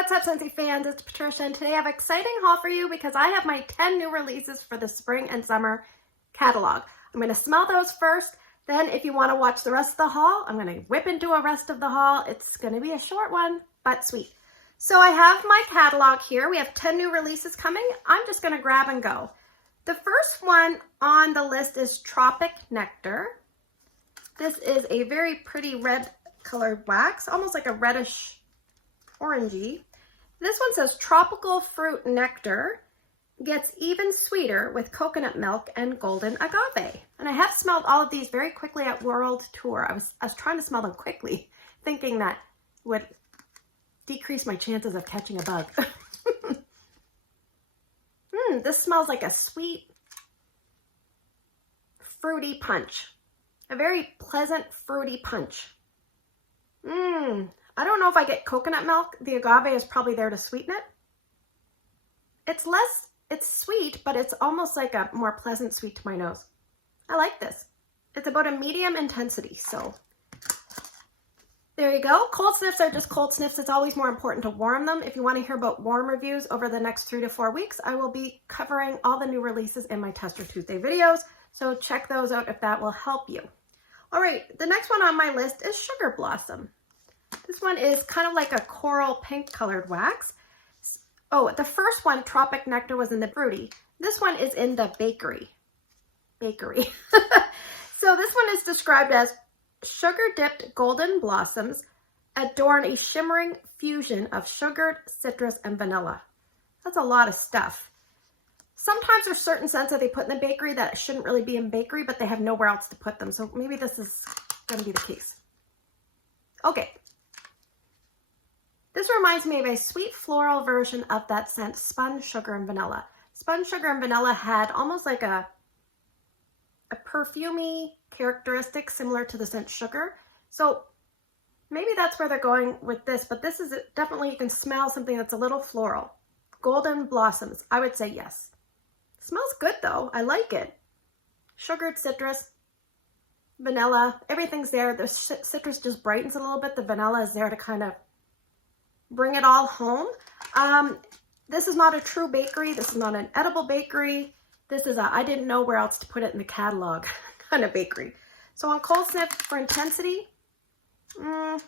What's up, Scentsy fans? It's Patricia, and today I have an exciting haul for you because I have my 10 new releases for the spring and summer catalog. I'm going to smell those first, then if you want to watch the rest of the haul, I'm going to whip into a rest of the haul. It's going to be a short one, but sweet. So I have my catalog here. We have 10 new releases coming. I'm just going to grab and go. The first one on the list is Tropic Nectar. This is a very pretty red colored wax, almost like a reddish orangey. This one says tropical fruit nectar gets even sweeter with coconut milk and golden agave. And I have smelled all of these very quickly at World Tour. I was trying to smell them quickly, thinking that would decrease my chances of catching a bug. This smells like a sweet, fruity punch. A very pleasant, fruity punch. I don't know if I get coconut milk. The agave is probably there to sweeten it. It's sweet, but it's almost like a more pleasant sweet to my nose. I like this. It's about a medium intensity, so there you go. Cold sniffs are just cold sniffs. It's always more important to warm them. If you want to hear about warm reviews over the next 3 to 4 weeks, I will be covering all the new releases in my Tester Tuesday videos, so check those out if that will help you. All right, the next one on my list is Sugar Blossom. This one is kind of like a coral pink colored wax. Oh, the first one, Tropic Nectar, was in the fruity. This one is in the bakery. So this one is described as sugar-dipped golden blossoms adorn a shimmering fusion of sugared citrus and vanilla. That's a lot of stuff. Sometimes there's certain scents that they put in the bakery that shouldn't really be in bakery, but they have nowhere else to put them. So maybe this is going to be the case. Okay. This reminds me of a sweet floral version of that scent, Spun Sugar and Vanilla. Spun Sugar and Vanilla had almost like a perfumey characteristic similar to the scent Sugar. So maybe that's where they're going with this, but this is definitely, you can smell something that's a little floral. Golden blossoms, I would say yes. Smells good though, I like it. Sugared citrus, vanilla, everything's there. The citrus just brightens a little bit. The vanilla is there to kind of bring it all home. This is not a true bakery. This is not an edible bakery. This is I didn't know where else to put it in the catalog kind of bakery. So on cold sniff for intensity, I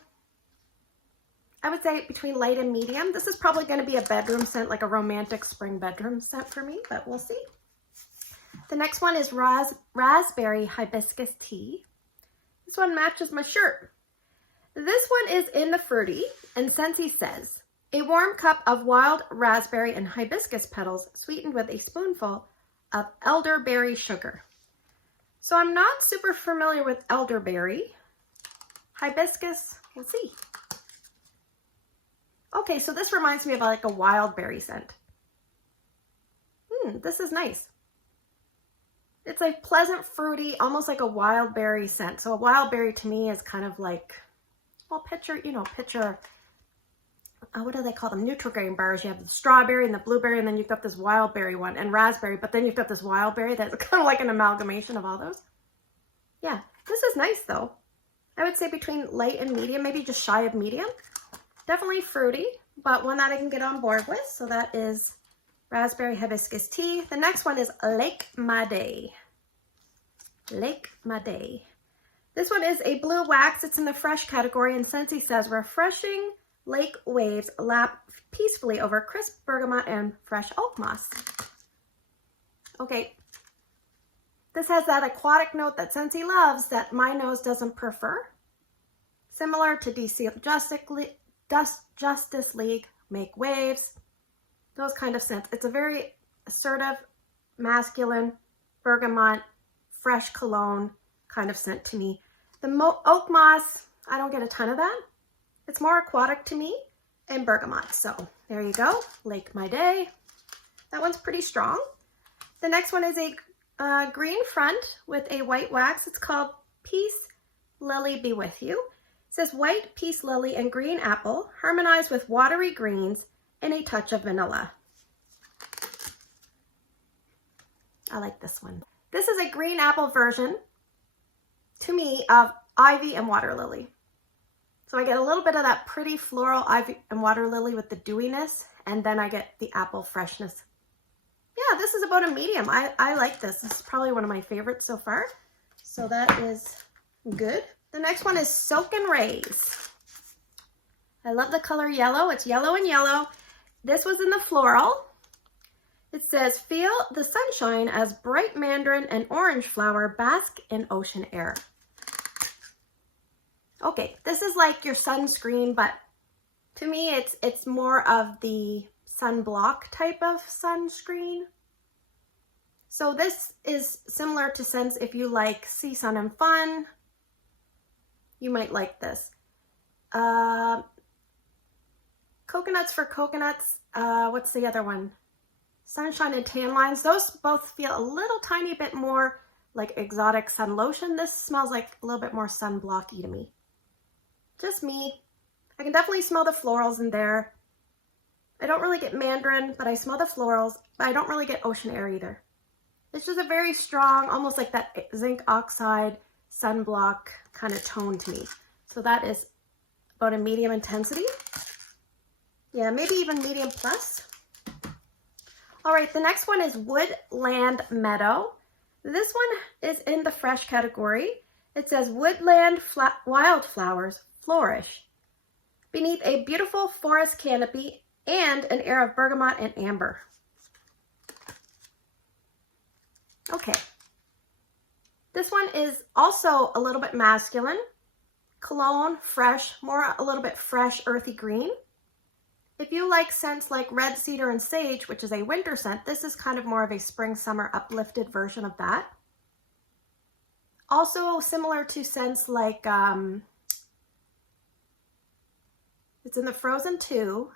would say between light and medium. This is probably going to be a bedroom scent, like a romantic spring bedroom scent for me, but we'll see. The next one is Raspberry Hibiscus Tea. This one matches my shirt. This one is in the fruity, and Scentsy says, a warm cup of wild raspberry and hibiscus petals sweetened with a spoonful of elderberry sugar. So I'm not super familiar with elderberry. Hibiscus, we'll see. Okay, so this reminds me of like a wild berry scent. This is nice. It's a pleasant, fruity, almost like a wild berry scent. So a wild berry to me is kind of like, well, picture, what do they call them? Nutri-Grain bars. You have the strawberry and the blueberry, and then you've got this wild berry one, and raspberry, but then you've got this wild berry that's kind of like an amalgamation of all those. Yeah, this is nice though. I would say between light and medium, maybe just shy of medium. Definitely fruity, but one that I can get on board with. So that is Raspberry Hibiscus Tea. The next one is Lake Made. Lake Made. This one is a blue wax. It's in the fresh category, and Scentsy says refreshing lake waves lap peacefully over crisp bergamot and fresh oak moss. Okay, this has that aquatic note that Scentsy loves that my nose doesn't prefer. Similar to DC Justice League, Make Waves, those kind of scents. It's a very assertive, masculine, bergamot, fresh cologne kind of scent to me. The oak moss, I don't get a ton of that. It's more aquatic to me, and bergamot. So there you go, Lake My Day. That one's pretty strong. The next one is a green front with a white wax. It's called Peace Lily Be With You. It says white peace lily and green apple harmonize with watery greens and a touch of vanilla. I like this one. This is a green apple version to me of ivy and water lily. So I get a little bit of that pretty floral ivy and water lily with the dewiness, and then I get the apple freshness. Yeah, this is about a medium. I like this. This is probably one of my favorites so far. So that is good. The next one is Soak and Raise. I love the color yellow. It's yellow and yellow. This was in the Floral. It says, feel the sunshine as bright mandarin and orange flower bask in ocean air. Okay, this is like your sunscreen, but to me it's more of the sunblock type of sunscreen. So this is similar to Scents. If you like sea, sun, and fun, you might like this. Coconuts for coconuts. What's the other one? Sunshine and tan lines. Those both feel a little tiny bit more like exotic sun lotion. This smells like a little bit more sunblocky to me. Just me. I can definitely smell the florals in there. I don't really get mandarin, but I smell the florals, but I don't really get ocean air either. It's just a very strong, almost like that zinc oxide sunblock kind of tone to me. So that is about a medium intensity. Yeah, maybe even medium plus. All right, the next one is Woodland Meadow. This one is in the fresh category. It says woodland wildflowers flourish beneath a beautiful forest canopy and an air of bergamot and amber. Okay. This one is also a little bit masculine. Cologne, fresh, more a little bit fresh, earthy green. If you like scents like red cedar and sage, which is a winter scent, this is kind of more of a spring, summer uplifted version of that. Also similar to scents like, it's in the Frozen 2,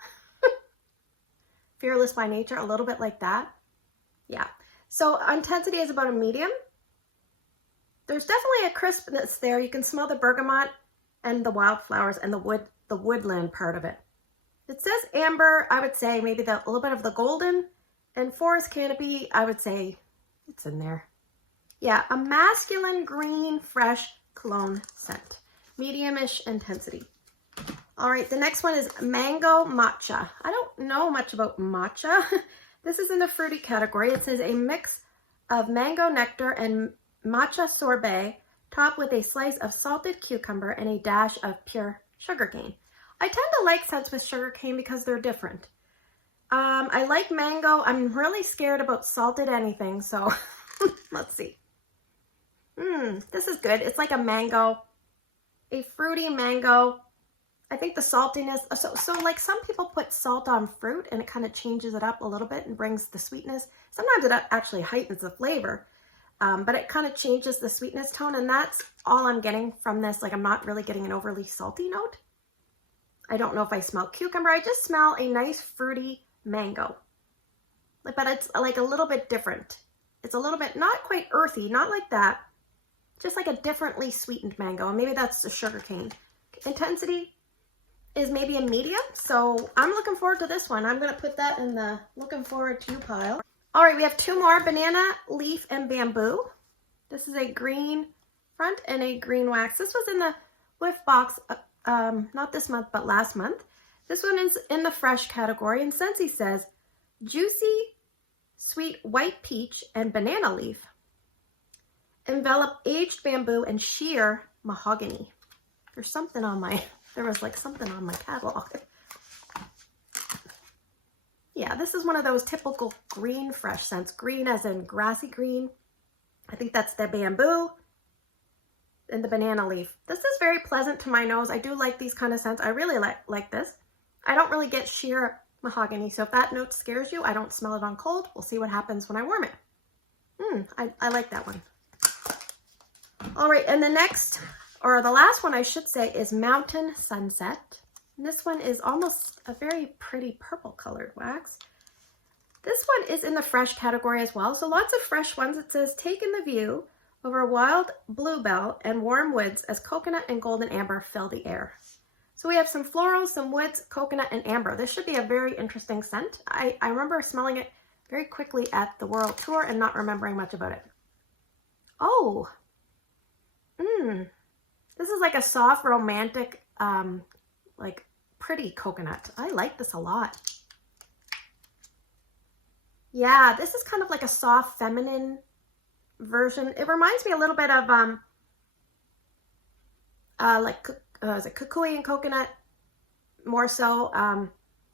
Fearless by Nature, a little bit like that. Yeah, so intensity is about a medium. There's definitely a crispness there. You can smell the bergamot and the wildflowers and the woodland part of it. It says amber, I would say maybe a little bit of the golden, and forest canopy, I would say it's in there. Yeah, a masculine green, fresh cologne scent. Medium-ish intensity. All right, the next one is Mango Matcha. I don't know much about matcha. This is in the fruity category. It says a mix of mango nectar and matcha sorbet, topped with a slice of salted cucumber and a dash of pure sugarcane. I tend to like scents with sugarcane because they're different. I like mango. I'm really scared about salted anything, so let's see. This is good. It's like a mango, a fruity mango. I think the saltiness, so like some people put salt on fruit and it kind of changes it up a little bit and brings the sweetness. Sometimes it actually heightens the flavor, but it kind of changes the sweetness tone, and that's all I'm getting from this. Like, I'm not really getting an overly salty note. I don't know if I smell cucumber. I just smell a nice fruity mango. But it's like a little bit different. It's a little bit, not quite earthy, not like that. Just like a differently sweetened mango. And maybe that's the sugarcane. Intensity is maybe a medium. So I'm looking forward to this one. I'm going to put that in the looking forward to pile. All right, we have two more, banana leaf and bamboo. This is a green front and a green wax. This was in the Whiff box, not this month, but last month. This one is in the fresh category, and Scentsy says, juicy, sweet white peach and banana leaf. Envelop aged bamboo and sheer mahogany. There's something on my, there was like something on my catalog. Yeah, this is one of those typical green fresh scents. Green as in grassy green. I think that's the bamboo and the banana leaf. This is very pleasant to my nose. I do like these kind of scents. I really like this. I don't really get sheer mahogany, so if that note scares you, I don't smell it on cold. We'll see what happens when I warm it. I like that one. All right, and the next, or the last one I should say, is Mountain Sunset. And this one is almost a very pretty purple colored wax. This one is in the fresh category as well, so lots of fresh ones. It says, take in the view over wild bluebell and warm woods as coconut and golden amber fill the air. So we have some florals, some woods, coconut, and amber. This should be a very interesting scent. I remember smelling it very quickly at the World Tour and not remembering much about it. Oh, this is like a soft, romantic like pretty coconut. I like this a lot. Yeah, this is kind of like a soft feminine version. It reminds me a little bit of like is it kukui and coconut more so.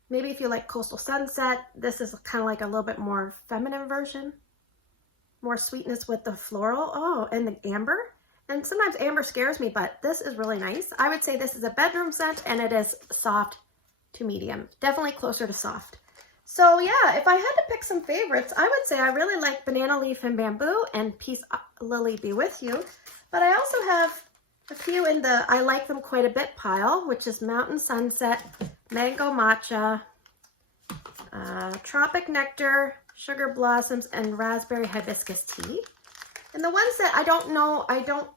Maybe if you like Coastal Sunset, this is kind of like a little bit more feminine version. More sweetness with the floral. Oh, and the amber. And sometimes amber scares me, but this is really nice. I would say this is a bedroom scent, and it is soft to medium. Definitely closer to soft. So yeah, if I had to pick some favorites, I would say I really like Banana Leaf and Bamboo and Peace Lily Be With You. But I also have a few in the I like them quite a bit pile, which is Mountain Sunset, Mango Matcha, Tropic Nectar, Sugar Blossoms, and Raspberry Hibiscus Tea. And the ones that I don't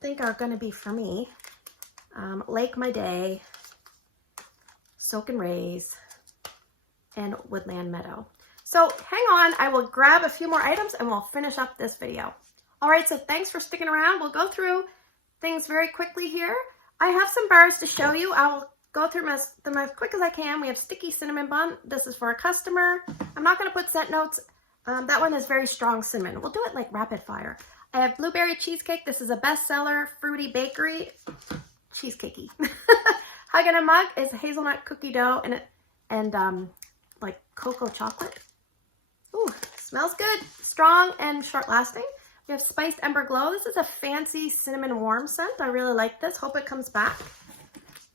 think are going to be for me, Lake My Day, Soak and Raise, and Woodland Meadow. So hang on, I will grab a few more items and we'll finish up this video. All right, so thanks for sticking around. We'll go through things very quickly here. I have some bars to show you. I will go through them as quick as I can. We have Sticky Cinnamon Bun. This is for a customer. I'm not going to put scent notes. That one is very strong cinnamon. We'll do it like rapid fire. I have Blueberry Cheesecake. This is a bestseller, fruity bakery, cheesecakey. Hug in a Mug is hazelnut cookie dough and like cocoa chocolate. Ooh, smells good, strong and short lasting. We have Spiced Ember Glow. This is a fancy cinnamon warm scent. I really like this. Hope it comes back.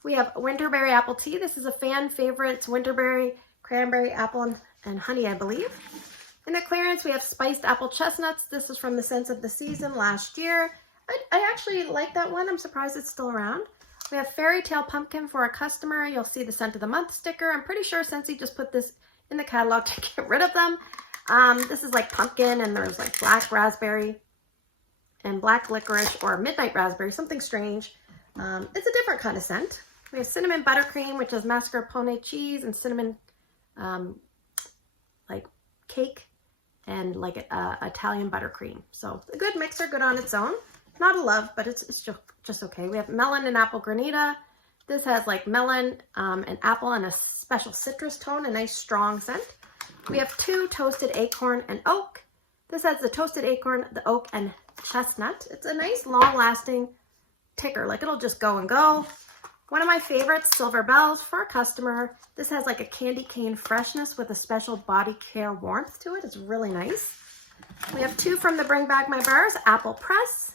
We have Winterberry Apple Tea. This is a fan favorite. It's winterberry, cranberry, apple, and honey, I believe. In the clearance, we have Spiced Apple Chestnuts. This is from the Scents of the Season last year. I actually like that one. I'm surprised it's still around. We have Fairy Tale Pumpkin for a customer. You'll see the Scent of the Month sticker. I'm pretty sure Scentsy just put this in the catalog to get rid of them. This is like pumpkin, and there's like black raspberry and black licorice or midnight raspberry, something strange. It's a different kind of scent. We have Cinnamon Buttercream, which is mascarpone cheese and cinnamon like cake and like Italian buttercream. So a good mixer, good on its own. Not a love, but it's just okay. We have Melon and Apple Granita. This has like melon and apple and a special citrus tone, a nice strong scent. We have two Toasted Acorn and Oak. This has the Toasted Acorn, the Oak, and Chestnut. It's a nice long-lasting ticker, like it'll just go and go. One of my favorites, Silver Bells for a customer. This has like a candy cane freshness with a special body care warmth to it. It's really nice. We have two from the Bring Back My Bars, Apple Press.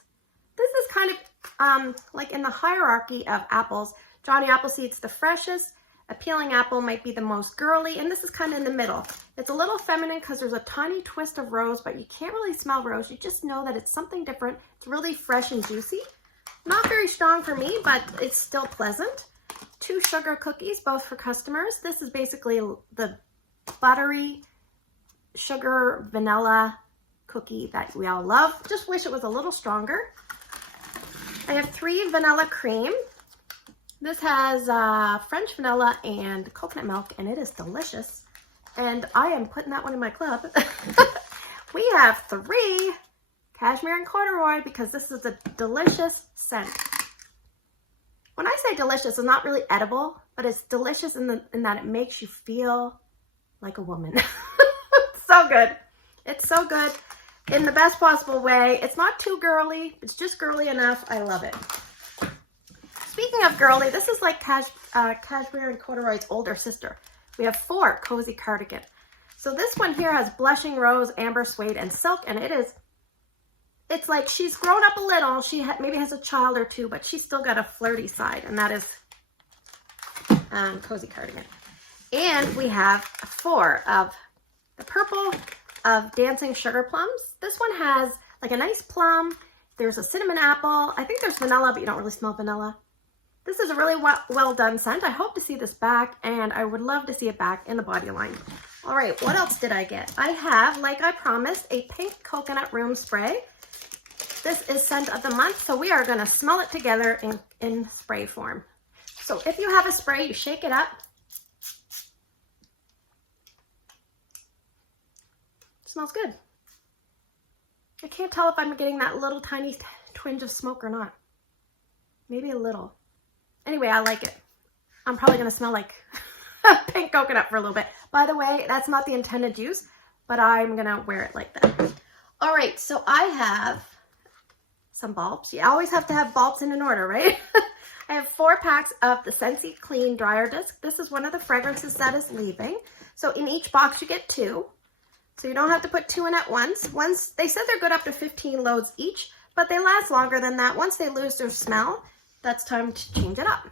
This is kind of like in the hierarchy of apples. Johnny Appleseed's the freshest. Appealing Apple might be the most girly, and this is kind of in the middle. It's a little feminine because there's a tiny twist of rose, but you can't really smell rose. You just know that it's something different. It's really fresh and juicy. Not very strong for me, but it's still pleasant. Two sugar cookies, both for customers. This is basically the buttery sugar vanilla cookie that we all love. Just wish it was a little stronger. I have 3 vanilla cream. This has French vanilla and coconut milk, and it is delicious. And I am putting that one in my club. We have 3 Cashmere and Corduroy because this is a delicious scent. When I say delicious, it's not really edible, but it's delicious in that it makes you feel like a woman. It's so good. It's so good in the best possible way. It's not too girly. It's just girly enough. I love it. Speaking of girly, this is like Cashmere and Corduroy's older sister. We have 4 Cozy Cardigan. So this one here has Blushing Rose, Amber Suede, and Silk, and it's like she's grown up a little. She maybe has a child or 2, but she's still got a flirty side, and that is Cozy Cardigan. And we have 4 of the purple of Dancing Sugar Plums. This one has like a nice plum. There's a cinnamon apple. I think there's vanilla, but you don't really smell vanilla. This is a really well done scent. I hope to see this back, and I would love to see it back in the body line. All right, what else did I get? I have, like I promised, a pink coconut room spray. This is Scent of the Month, so we are going to smell it together in spray form. So if you have a spray, you shake it up. It smells good. I can't tell if I'm getting that little tiny twinge of smoke or not. Maybe a little. Anyway, I like it. I'm probably going to smell like pink coconut for a little bit. By the way, that's not the intended use, but I'm going to wear it like that. All right, so I have some bulbs. You always have to have bulbs in an order, right? I have 4 packs of the Scentsy Clean Dryer Disc. This is one of the fragrances that is leaving. So in each box you get 2. So you don't have to put 2 in at once. They said they're good up to 15 loads each, but they last longer than that. Once they lose their smell, that's time to change it up.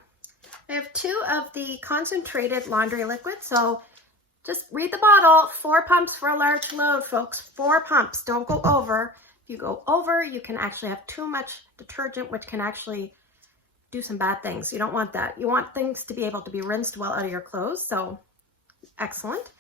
I have 2 of the concentrated laundry liquid. So just read the bottle. 4 pumps for a large load, folks. 4 pumps. Don't go over. If you go over, you can actually have too much detergent, which can actually do some bad things. You don't want that. You want things to be able to be rinsed well out of your clothes. So excellent.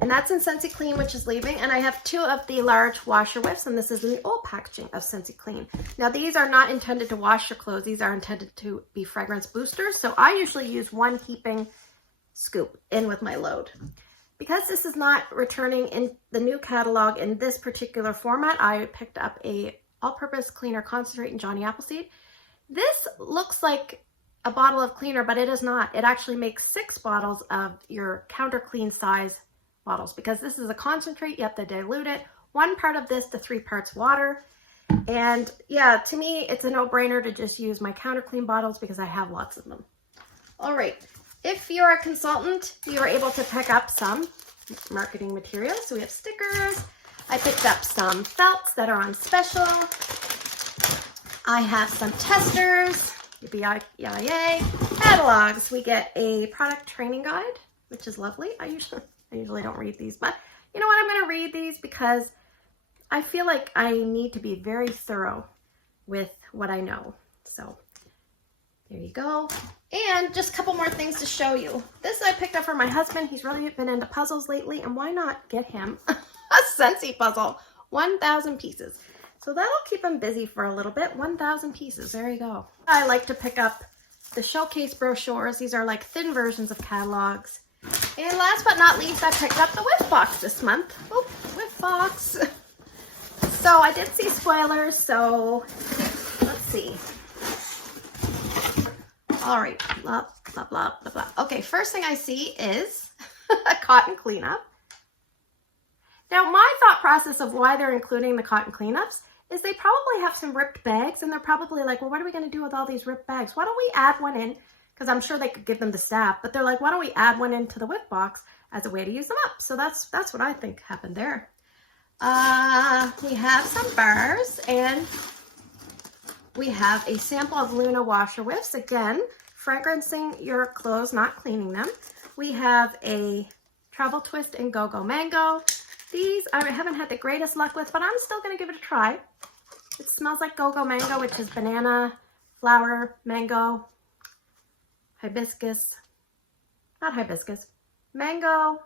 And that's in Scentsy Clean, which is leaving. And I have 2 of the large washer whiffs, and this is in the old packaging of Scentsy Clean. Now, these are not intended to wash your clothes. These are intended to be fragrance boosters. So I usually use 1 heaping scoop in with my load. Because this is not returning in the new catalog in this particular format, I picked up a all-purpose cleaner concentrate in Johnny Appleseed. This looks like a bottle of cleaner, but it is not. It actually makes 6 bottles of your counter clean size bottles, because this is a concentrate. You have to dilute it. 1 part of this to 3 parts water. And yeah, to me, it's a no-brainer to just use my counter clean bottles because I have lots of them. All right. If you're a consultant, you are able to pick up some marketing materials. So we have stickers. I picked up some felts that are on special. I have some testers, BIA, catalogs. We get a product training guide, which is lovely. I usually don't read these, but you know what? I'm going to read these because I feel like I need to be very thorough with what I know. So there you go. And just a couple more things to show you. This I picked up for my husband. He's really been into puzzles lately, and why not get him a Scentsy puzzle? 1,000 pieces. So that'll keep him busy for a little bit. 1,000 pieces. There you go. I like to pick up the showcase brochures. These are like thin versions of catalogs. And last but not least, I picked up the Whiff box this month. Oh, Whiff box. So I did see spoilers, so let's see. All right, blah, blah, blah, blah, blah. Okay, first thing I see is a cotton cleanup. Now, my thought process of why they're including the cotton cleanups is they probably have some ripped bags, and they're probably like, well, what are we going to do with all these ripped bags? Why don't we add one in? Because I'm sure they could give them to staff, but they're like, why don't we add one into the Whiff box as a way to use them up? So that's what I think happened there. We have some bars, and we have a sample of Luna washer whiffs. Again, fragrancing your clothes, not cleaning them. We have a Travel Twist and Go-Go Mango. These I haven't had the greatest luck with, but I'm still going to give it a try. It smells like Go-Go Mango, which is banana, flower, mango, hibiscus, not hibiscus, mango.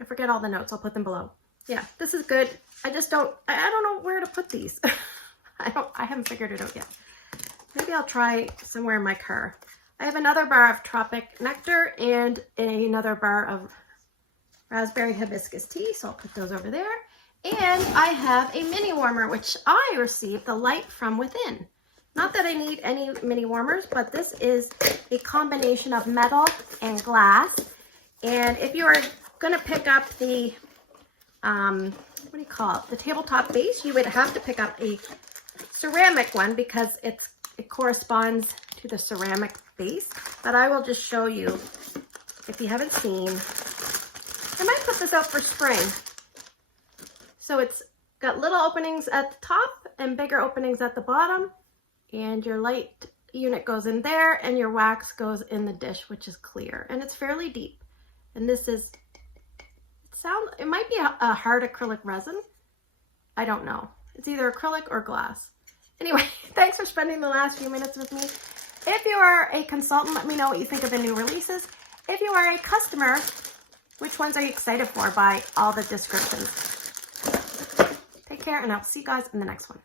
I forget all the notes. I'll put them below. Yeah, this is good. I don't know where to put these. I haven't figured it out yet. Maybe I'll try somewhere in my car. I have another bar of Tropic Nectar and another bar of Raspberry Hibiscus Tea, so I'll put those over there. And I have a mini warmer, which I received the Light from Within. Not that I need any mini warmers, but this is a combination of metal and glass. And if you are going to pick up the, what do you call it, the tabletop base, you would have to pick up a ceramic one because it corresponds to the ceramic base. But I will just show you, if you haven't seen, I might put this out for spring. So it's got little openings at the top and bigger openings at the bottom. And your light unit goes in there and your wax goes in the dish, which is clear. And it's fairly deep. And this is, it might be a hard acrylic resin. I don't know. It's either acrylic or glass. Anyway, thanks for spending the last few minutes with me. If you are a consultant, let me know what you think of the new releases. If you are a customer, which ones are you excited for by all the descriptions? Take care, and I'll see you guys in the next one.